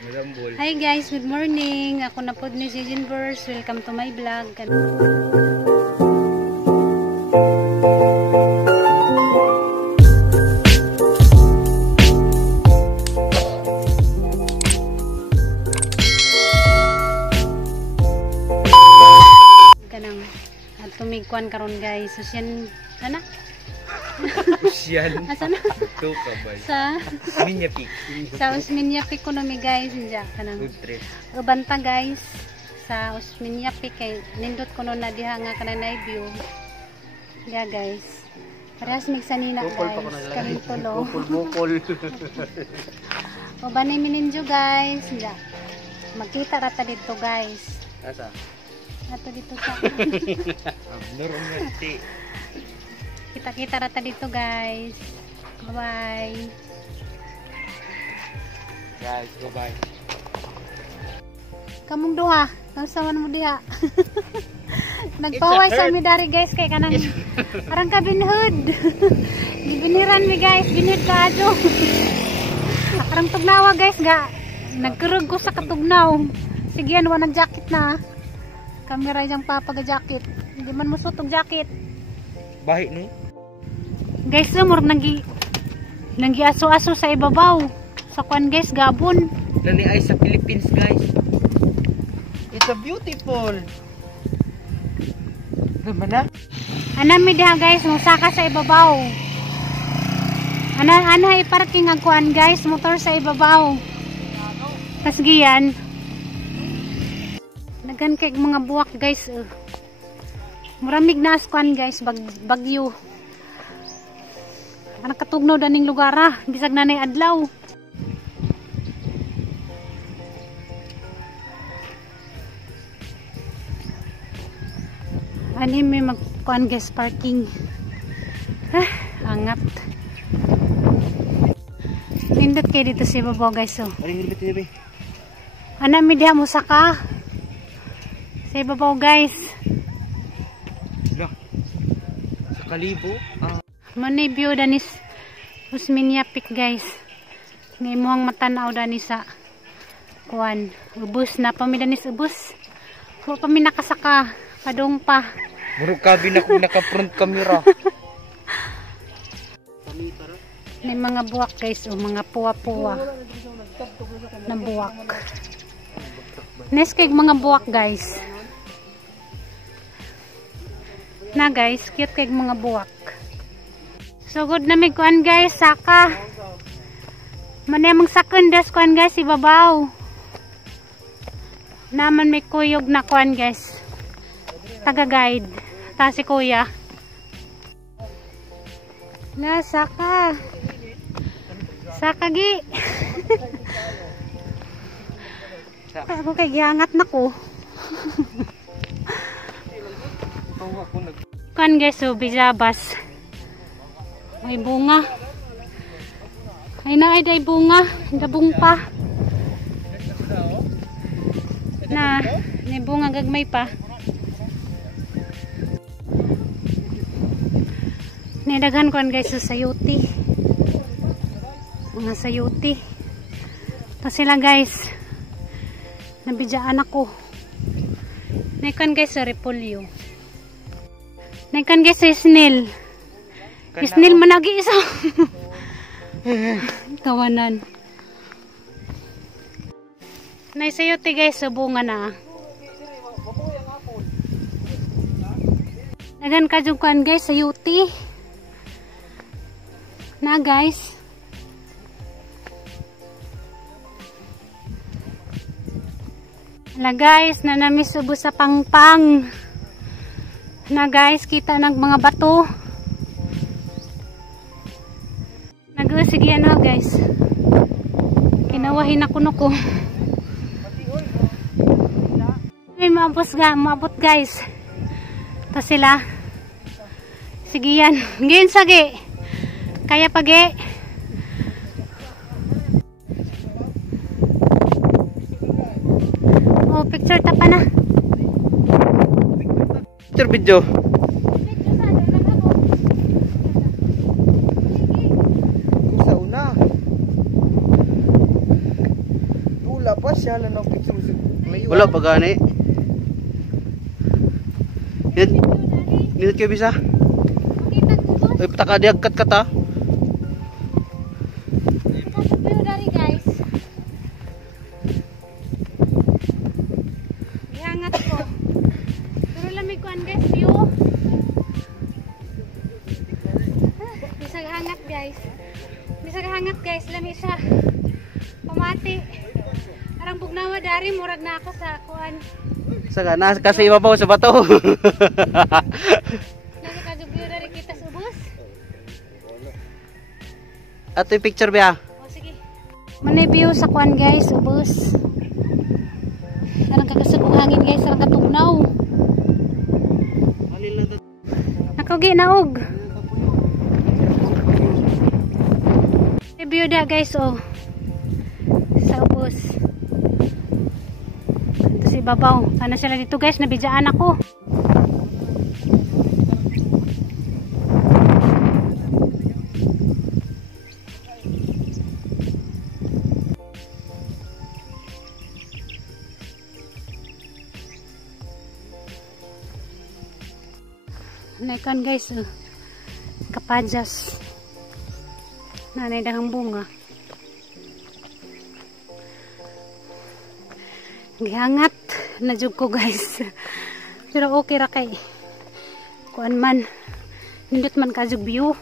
Malambol. Hi guys, good morning. Ako na po ni si Jinverse. Welcome to my vlog. Kanang tumigkuan karon guys. So siyan ana? Siyan. Asa na? Ito ka ba? Sa Minyapik. sa Usminyapik ko mi guys, diya kanang Good trip. ubanta guys sa Usminyapik kay nindot ko na diha nga kanang view. Yeah guys. Parehas mig sanina guys. Kaning tulo. Bukol. Uban ni mininjo guys, diya. Magkita ra ta dito guys. Asa? Ato dito sa Normal ti. kita-kita rata dito guys. Bye. Guys, go bye. Kamong duha, kausawan mo diha. Nagpaway sa mi dari guys kay kanang parang ka binhud. Gibiniran mi guys, binhud ka adyo. Parang tugnawa guys ga. Nagkurog ko sa katugnaw. Sige yan, wanang jacket na. Kamera yang papaga jacket. Hindi man mo sutog jacket. Bahi ni. Guys, murag nagi aso-aso sa ibabaw. Sa kwan guys, gabon. Nani ay sa Philippines guys. It's a beautiful. Naman na? Anami diha guys, musaka sa ibabaw. Ana iparking ang kuan guys, motor sa ibabaw. Tas giyan. Nagan kay mga buwak guys. Muramig na askuan guys, bagyo. Anak katugnaw daning lugar bisag nanay adlaw. Ani may magkuan guys parking. Angat. Nindot kay dito si babaw guys oh. Aring libet ni be. Ana mi diha musaka. Sa ibabaw guys. Lah. Sa kalibo. Manay view danis Usminyapik guys. Ngay muhang matanaw danis sa kuan. Ubus na pamidanis ubus. Wa pa mi nakasaka. Padung pa. Murag kabin ako naka-front camera. May mga buwak guys o mga puwa-puwa na buwak. Nes kay mga buwak guys. Na guys, cute kay mga buwak. So good na mig kuan guys, saka. Manay mang sakundas kuan guys ibabaw. Naman may kuyog na kuan guys. Taga-guide. Ta si kuya. Na saka. Saka gi. Ako kay giangat na ko. Kuan guys, so bijabas. May bunga. Ay na ay day bunga. Dabong pa. Na, may bunga gagmay pa. Nidaghan kuan guys sa sayuti. Mga sayuti. Tapos sila guys. Nabidyaan ako. Naikan guys sa repolyo. Naikan guys sa snail. Snail managi isa. Kawanan. Naisayuti guys sa bunga na. Nagan ka kuan guys sayuti. Na guys. Na guys, na namis ubos sa pangpang. Na guys, kita ng mga bato. Sige yan guys. Kinawahin ako nuko. May maabot guys. Ta sila. Sige yan. Ngayon sagi. Kaya pagi. Oh, picture ta pa na. Picture video. pasyalan ako picture. Wala pa gani. Nindot kayo bisa? Makita ko boss. Ay, pataka di agkat kata. View dari guys. Gihangat ko. Pero lamig kuan guys view. Bisa hangat guys. Bisa hangat guys, lami siya. Pamati. Arang bugnawa dari murag na ako sa kuan. Saka na kasi ibabaw sa bato. Lagi ka view dari kita sa bus. Ato yung picture ba? O sige. Manay view sa kuan guys, ubos. Arang kagasagong hangin guys, arang katugnaw. Nakaugi naog. View da guys oh. Sa ubos. Ito si babaw. Ano sila dito guys, nabidyaan ako. Naikan guys oh. Kapadyas. Nanay dahang bunga. Gihangat na jud ko guys. Pero okay ra kay kuan man. Nindot man ka jud view.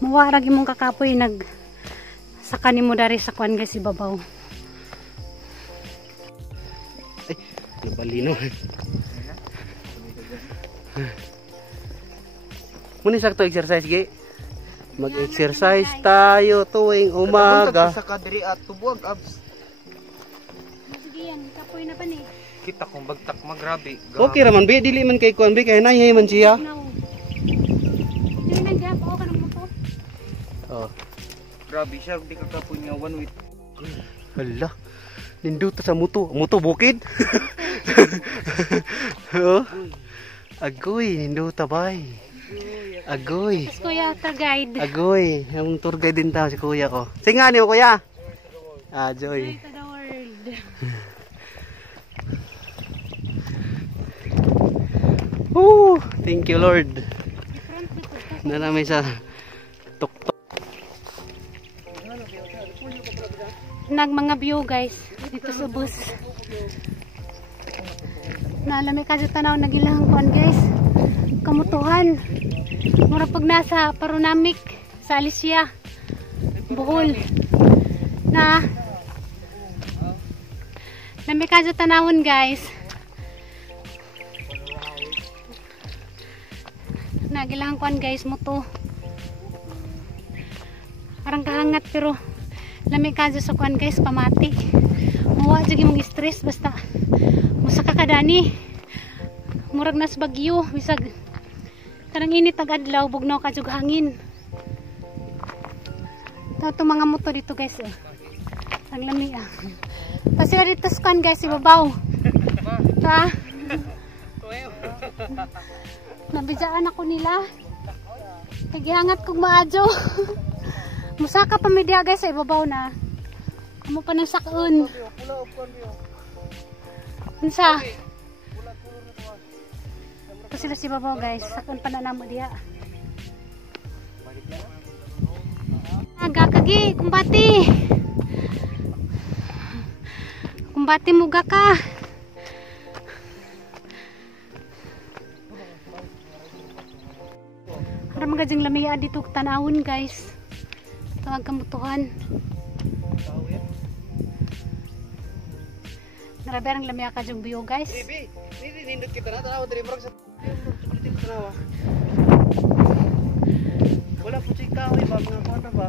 Muwa ra gimong kakapoy nag saka nimo dari sa kuan guys ibabaw. Ay, nabalino. Muna sakto exercise gay. Mag-exercise tayo tuwing umaga. Sa kadri at tubuag abs. Sige yan, kapoy na pa ni. Kita kong bagtak magrabe. Okay raman be, dili man kay kuan be kay nahihay man siya. Now. Dili man gyap ako kanang moto. Oh. Grabe siya, di ka kapon nga one week. Hala. Ninduta sa muto. Muto bukid. Oh. Agoy, ninduta bay. Agoy. Tapos kuya, tour guide. Agoy, yung tour guide din tao si kuya ko. Singa niyo kuya. Ah, Joy. Joy to the world. Woo! Thank you Lord. Naramay sa tuktok. Nag mga view guys dito sa bus. Naalami ka dyan tanaw nagilang kuan guys. Kamutuhan. Mura pag nasa Parunamik sa Alicia. Bohol. Na lami ka dyan tanawon guys. Nagilang kuan guys mo to. Parang kahangat pero lami ka dyan sa kuan guys pamati. Muwa dyan mong stress basta musa ka kadani. Murag nas bagyo bisag karang init ag adlaw bugnaw ka jug hangin. Ito mga moto dito guys eh. Ang lami ah. Kasi dito sa kuan guys ibabaw. Ta. Nabidyaan ako nila. Nagihangat kog maadyo. Musaka pa media guys sa ibabaw na. Amo pa nang sakon. Unsa? Ito sila si babaw guys. Sakon pa na namo diha. Gakagi, kumbati. Kumbati muga ka. Para magajang lamia dito tanawon guys. Tawag kamutuhan. Grabe ang lamia ka jung view guys. Bibi, nindot kita na tanaw diri murag sa tanaw. Wala po chika oy ba mga kuan ba?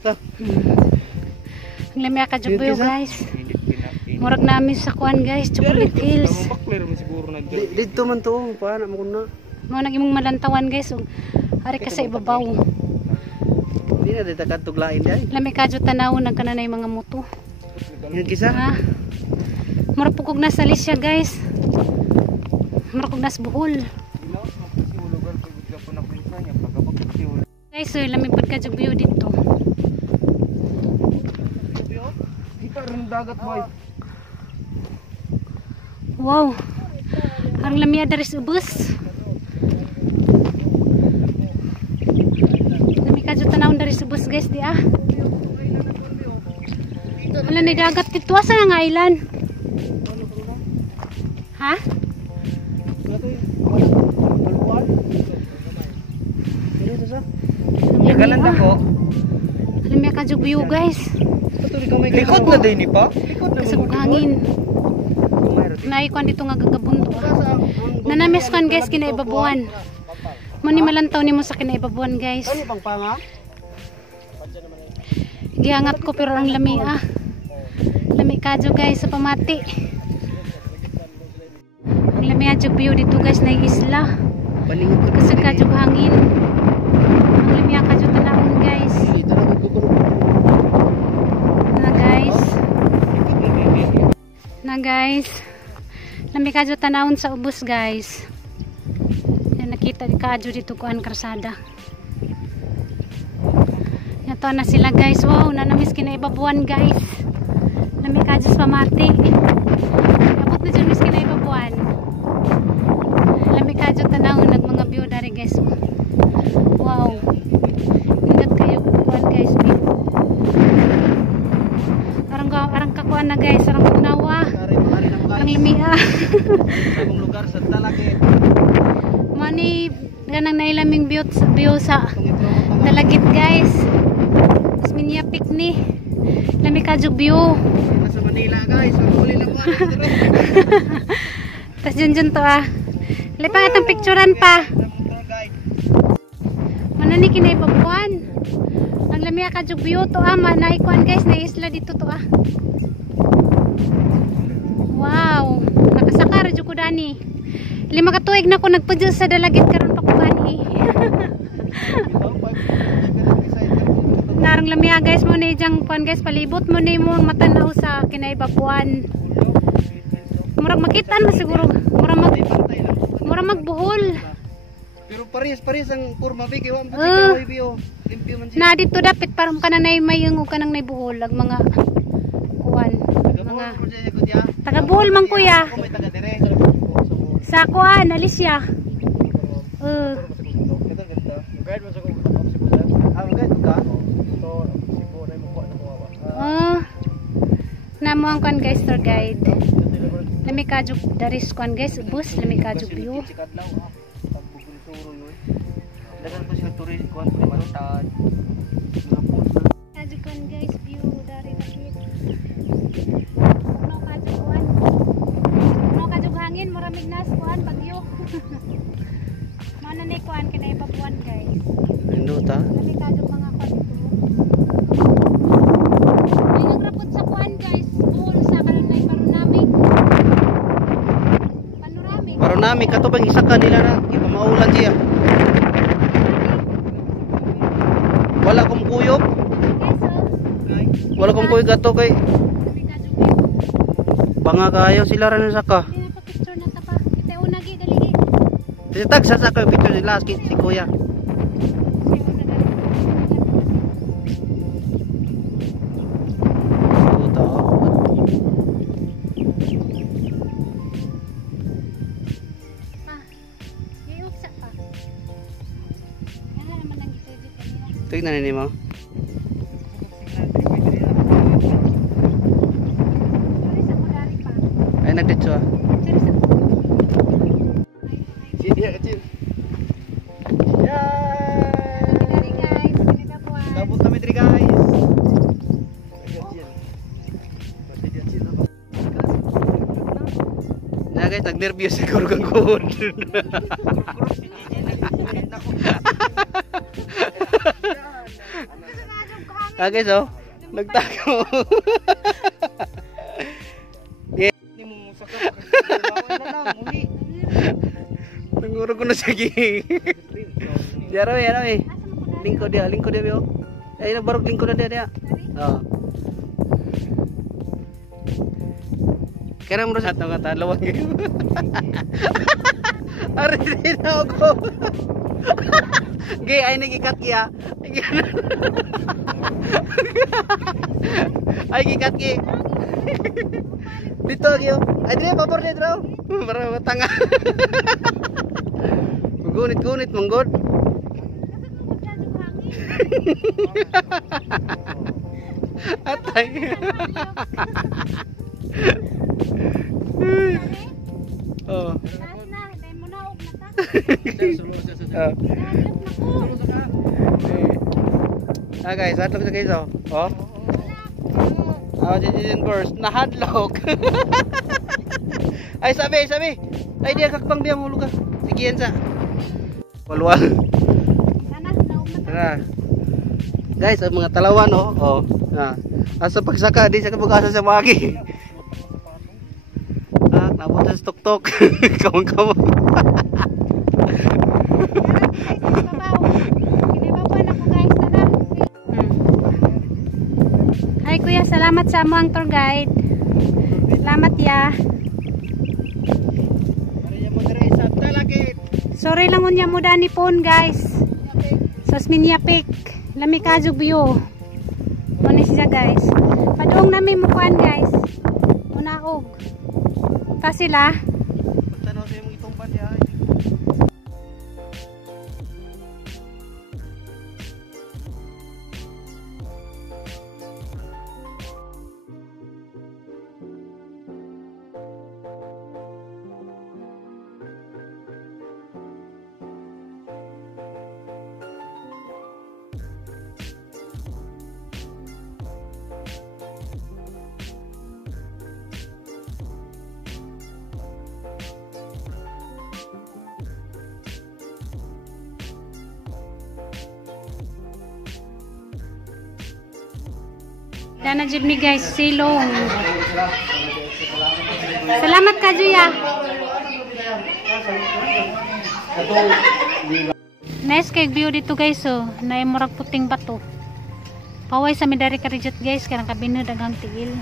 Sa. Ang lamia ka jung view guys. Murag namin sa kuan guys, Chocolate Hills. Dito man to, paano mo kun na? Mo nag imong malantawan guys. Ari ka sa ibabaw. Di na dito ka tuglain dai. Lami ka jud tanawon ang kananay mga moto. Yan kisa. Ha? Mura pugog na sa Alicia guys. Mura pugog na sa Bohol. Guys, so lami pud ka jud view dito. rin dagat boy. Wow. Ang lamia dari subus. Lami kadyo tanawon dari subus guys di ah. Hala ni dagat dito asa nga island? Ha? Nagalan ako. Lamia kadyo view guys. Likod na din ni pa. Likod na Kasag hangin. Naikuan dito nga gagabon to. Nanamis kan guys kinaibabuan. Mani malantaw nimo sa kinaibabuan guys. Ano pang panga? Giangat ko pero ang lami ah. Lami kadyo guys sa pamati. Ang lami adyo view dito guys na isla. Balingod ka. Kasag kadyo hangin. Ang lami kadyo tanawon guys. Na guys. Lami kadyo tanawon sa ubos guys. Yan nakita di kadyo dito kuan karsada. Ito na sila guys. Wow, nanamis kinaibabuan guys. Lami kadyo sa pamati. Abot na dyan mis kinaibabuan. Lami kadyo tanawon nag mga view dari guys. Wow. Ingat kayo kuan guys view. Arang kakuan na guys. Arang tugnawa. Arang limia. Ang lugar sa Dalagit. Mani ganang nailaming view sa Dalagit guys. Mas minyapik ni. Lami kadyo view. Sa Manila guys. Ang huli lang ko. Tas dyan to ah. Lipa itong picturean pa. Mana ni kinaibabuan. Ang lamia kadyo view to ah. Naikuan guys na isla dito to ah. Wow. Nakasakar dyan ko dani. 5 katuig na ko nagpadyo sa Dalagit karon pa ko ani. Narang lamia guys mo ni jang kuan guys palibot mo ni mo matanaw sa kinaibabuan. Murag makitaan mo siguro. Murag magbuhol. Pero pares ang purma big iwa mo limpyo man siya. Na dito dapat param kana nay mayung og kanang naybuhol ag mga kuan. Mga taga buhol man kuya. Ako may taga dire. Sa kuan Alicia. Guide mo sa kung guide ka? Namo ang kuan guys tour guide. Lami kadyo dari kuan guys bus lami kadyo view. Dagan po sila turis kuan po mantan. Kadyo kuan guys view dari Dalagit. No kadyo kuan. No kadyo hangin maramig nas kuan bagyo. Mana ni kuan kinaibabuan guys. Indo ta? Lami kadyo mga kuan dito. Ay nagrapod sa kuan guys. Buhol sa karon nay panoramic. Panoramic kato bang isa ka nila na ipamaulan siya. Wala kong kuyog. Wala kong kuyog ato kay banga kayo sila rin sa ka. Hindi na pa picture na ta pa. Kita unagi daligi. Tag sa kayo picture nila si kuya. Tignan na mo. Ay nagditso ah. Sini ya kecil. Gabut kami diri guys. Nah guys, nag-nervous siguro kang kuhod. Guys, oh, nagtako. Ni mo musaka kasi na lang uli. Nanguro ko na sige. Yaro eh. Lingko dia bio. Ay na barog lingko na dia. Oh. Kaya mo sa tawag ta lawang game. Are din ako. Gay ay nagikat kiya. Ay gikat ki. Dito lagi oh. Ay dire papor dire draw. Para matanga. Gunit-gunit manggod. Atay. Oh. Ah guys, hadlok sa guys oh. Oh. Oh, jijin burst nahadlok. Ay sabi. Ay dia kakbang dia mulu ka. Sigian sa. Walwal. Tara. Guys, ang mga talawan oh. Oh. Ah. Asa pagsaka di sa kabugasa sa magi. Ah, nabutan sa tuktok. Kamang-kamang. Hi kuya, salamat sa among tour guide. Salamat ya. Sorry lang unya mo dani pon guys. Sas minyapik. Lami kajug view. Muna siya guys. Padung nami mukuan guys. Unaog. Ta sila. Tanaw sa imong itong pan dia. Dana jud mi guys, silong. Salamat ka Juya. Nice kay view dito guys oh. Naay murag puting bato. Paway sa midari ka guys, kanang kabinod daghang tiil.